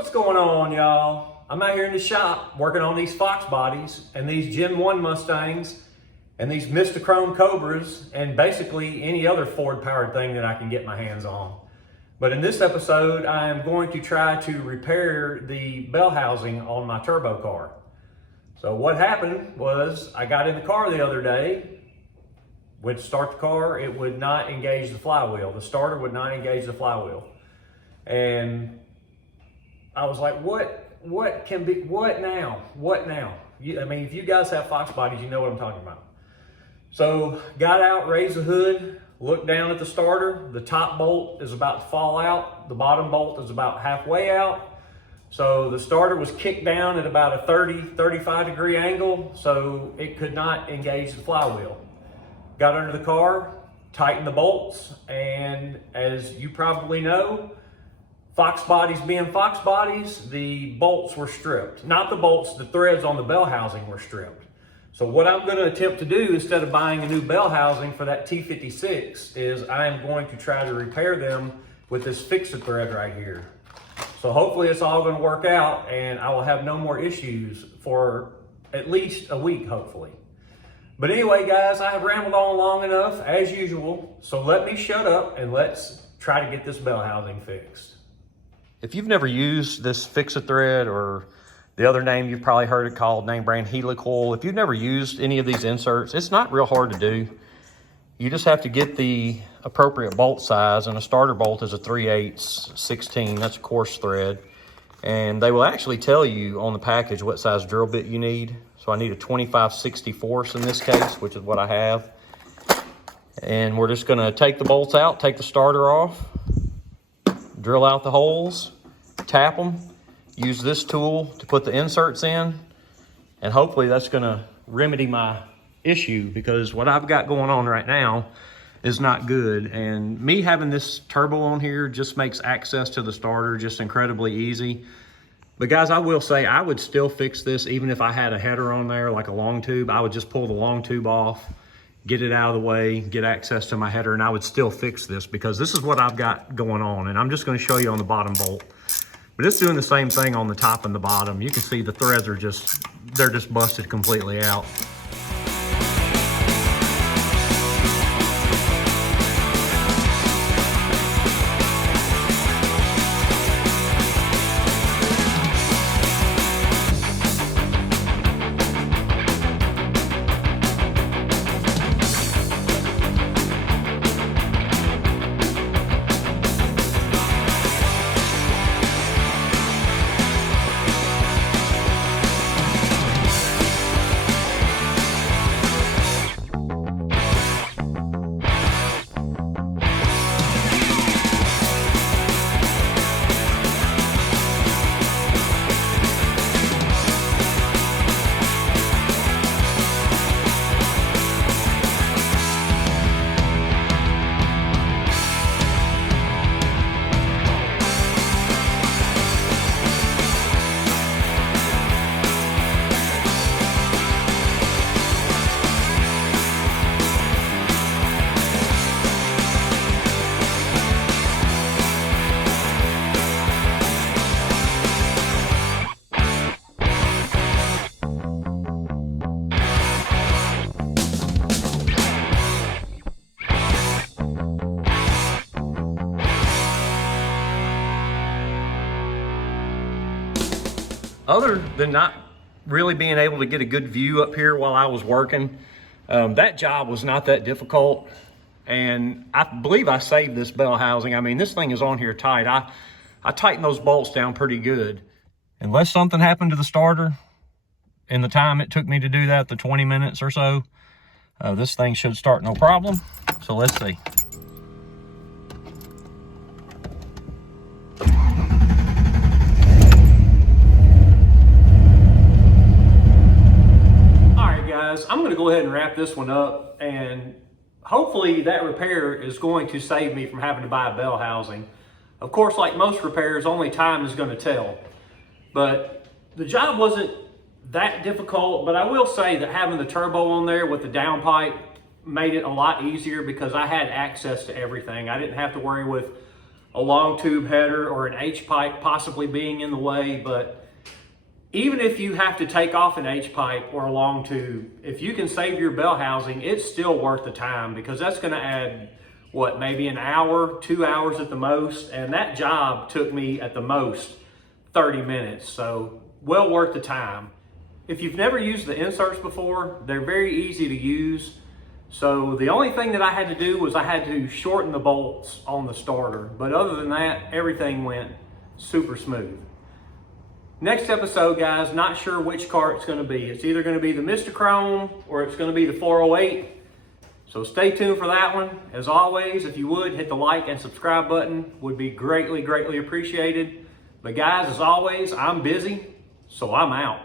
What's going on, y'all? I'm out here in the shop working on these Fox bodies and these Gen 1 Mustangs and these Mr. Chrome Cobras and basically any other Ford powered thing that I can get my hands on. But in this episode, I am going to try to repair the bell housing on my turbo car. So what happened was I got in the car the other day, went to start the car, it would not engage the flywheel. The starter would not engage the flywheel. And I was like, what now? I mean, if you guys have Fox bodies, you know what I'm talking about. So got out, raised the hood, looked down at the starter. The top bolt is about to fall out. The bottom bolt is about halfway out. So the starter was kicked down at about a 35 degree angle, so it could not engage the flywheel. Got under the car, tightened the bolts, and as you probably know, Fox bodies being Fox bodies, the bolts were stripped. Not the bolts, the threads on the bell housing were stripped. So what I'm going to attempt to do, instead of buying a new bell housing for that T56, is I am going to try to repair them with this fix-it thread right here. So hopefully it's all going to work out and I will have no more issues for at least a week, hopefully. But anyway, guys, I have rambled on long enough, as usual. So let me shut up and let's try to get this bell housing fixed. If you've never used this fix-it thread, or the other name you've probably heard it called, name brand helicoil, if you've never used any of these inserts, it's not real hard to do. You just have to get the appropriate bolt size, and a starter bolt is a 3/8 16. That's a coarse thread. And they will actually tell you on the package what size drill bit you need. So I need a 25/64 in this case, which is what I have. And we're just gonna take the bolts out, take the starter off, drill out the holes, tap them, use this tool to put the inserts in, and hopefully that's gonna remedy my issue, because what I've got going on right now is not good. And me having this turbo on here just makes access to the starter just incredibly easy. But guys, I will say I would still fix this even if I had a header on there, like a long tube. I would just pull the long tube off, get it out of the way, get access to my header, and I would still fix this, because this is what I've got going on. And I'm just going to show you on the bottom bolt. But it's doing the same thing on the top and the bottom. You can see the threads are they're just busted completely out. Other than not really being able to get a good view up here while I was working, that job was not that difficult. And I believe I saved this bell housing. I mean, this thing is on here tight. I tightened those bolts down pretty good. Unless something happened to the starter in the time it took me to do that, the 20 minutes or so, this thing should start no problem. So let's see. I'm going to go ahead and wrap this one up, and hopefully that repair is going to save me from having to buy a bell housing. Of course, like most repairs, only time is going to tell. But the job wasn't that difficult, but I will say that having the turbo on there with the downpipe made it a lot easier because I had access to everything. I didn't have to worry with a long tube header or an H-pipe possibly being in the way. But even if you have to take off an H-pipe or a long tube, if you can save your bell housing, it's still worth the time, because that's going to add, what, maybe an hour, 2 hours at the most. And that job took me at the most 30 minutes. So well worth the time. If you've never used the inserts before, they're very easy to use. So the only thing that I had to do was I had to shorten the bolts on the starter. But other than that, everything went super smooth. Next episode, guys, not sure which car it's going to be. It's either going to be the Mr. Chrome or it's going to be the 408. So stay tuned for that one. As always, if you would, hit the like and subscribe button. Would be greatly, greatly appreciated. But guys, as always, I'm busy, so I'm out.